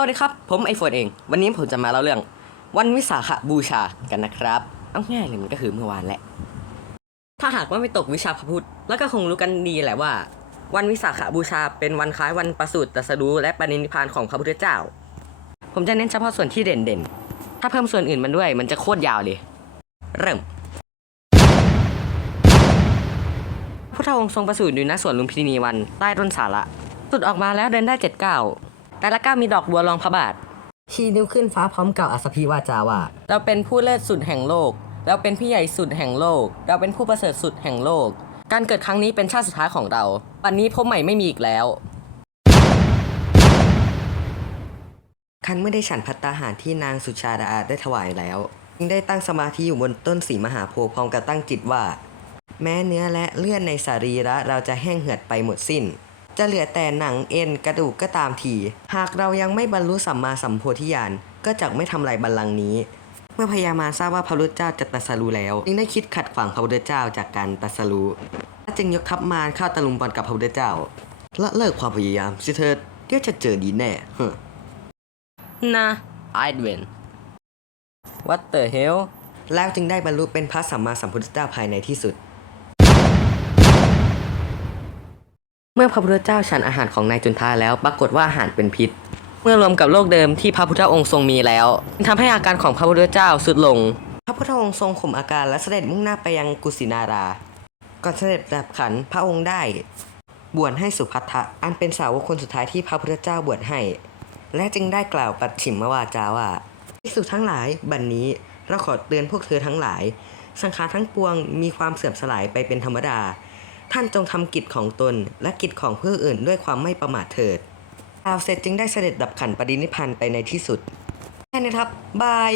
สวัสดีครับ ผมไอโฟนเอง วันนี้ผมจะมาเล่าเรื่อง วันวิสาขบูชากันนะครับ เอาง่ายเลยมันก็คือเมื่อวานแหละ ถ้าหากว่าไม่ตกวิชาพระพุทธ แล้วก็คงรู้กันดีแหละว่า วันวิสาขบูชาเป็นวันคล้ายวันประสูติตรัสรู้และปรินิพานของพระพุทธเจ้า ผมจะเน้นเฉพาะส่วนที่เด่นๆ ถ้าเพิ่มส่วนอื่นมันด้วย มันจะโคตรยาวเลย เริ่มพระพุทธองค์ทรงประสูติอยู่ณสวนลุมพินีวันใต้ต้นสาระสุดออกมาแล้วเดินได้เจ็ดเก้า แต่ละก้าวมีดอกบัวรองพระบาท ชี้นิ้วขึ้นฟ้าพร้อมกล่าวอัศพีวาจาว่า เราเป็นผู้เลิศสุดแห่งโลก เราเป็นพี่ใหญ่สุดแห่งโลก เราเป็นผู้ประเสริฐสุดแห่งโลก การเกิดครั้งนี้เป็นชาติสุดท้ายของเรา วันนี้พบใหม่ไม่มีอีกแล้วคันเมื่อได้ฉันพัตตาหารที่นางสุชาดาได้ถวายแล้วจึงได้ตั้งสมาธิอยู่บนต้นสีมหาโพธิ์พร้อมกับตั้งจิตว่า แม้เนื้อและเลือดในสรีระเราจะแห้งเหือดไปหมดสิ้น จะเหลือแต่หนังเอ็นกระดูกก็ตามที หากเรายังไม่บรรลุสัมมาสัมโพธิญาณก็จะไม่ทำลายบัลลังก์นี้ เมื่อพญามารทราบว่าพระพุทธเจ้าจะตรัสรู้แล้วจึงได้คิดขัดขวางพระพุทธเจ้าจากการตรัสรู้และจึงยกทัพมารเข้าตะลุมบอลกับพระพุทธเจ้าละเลิกความพยายามสิเถิดเดี๋ยวจะเจอดีแน่เฮ้อนะไอเวน What the hell แล้วจึงได้บรรลุเป็นพระสัมมาสัมพุทธเจ้าภายในที่สุด เมื่อพระพุทธเจ้าฉันอาหารของนายจุนทาแล้ว ปรากฏว่าอาหารเป็นพิษ เมื่อรวมกับโรคเดิมที่พระพุทธองค์ทรงมีแล้วทำให้อาการของพระพุทธเจ้าสุดลง พระพุทธองค์ทรงข่มอาการและเสด็จมุ่งหน้าไปยังกุสินารา ก่อนเสด็จดับขันพระองค์ได้ บวชให้สุภัททะอันเป็นสาวกคนสุดท้ายที่พระพุทธเจ้าบวชให้ และจึงได้กล่าวปัดฉิมวาจาว่าภิกษุทั้งหลายบัดนนี้เราขอเตือนพวกเธอทั้งหลาย สังขารทั้งปวงมีความเสื่อมสลายไปเป็นธรรมดา ท่านจงทำกิจของตน และกิจของผู้อื่นด้วยความไม่ประมาทเถิดกล่าวเสร็จจึงได้เสด็จดับขันปรินิพพานไปในที่สุด แค่นี้ครับ บาย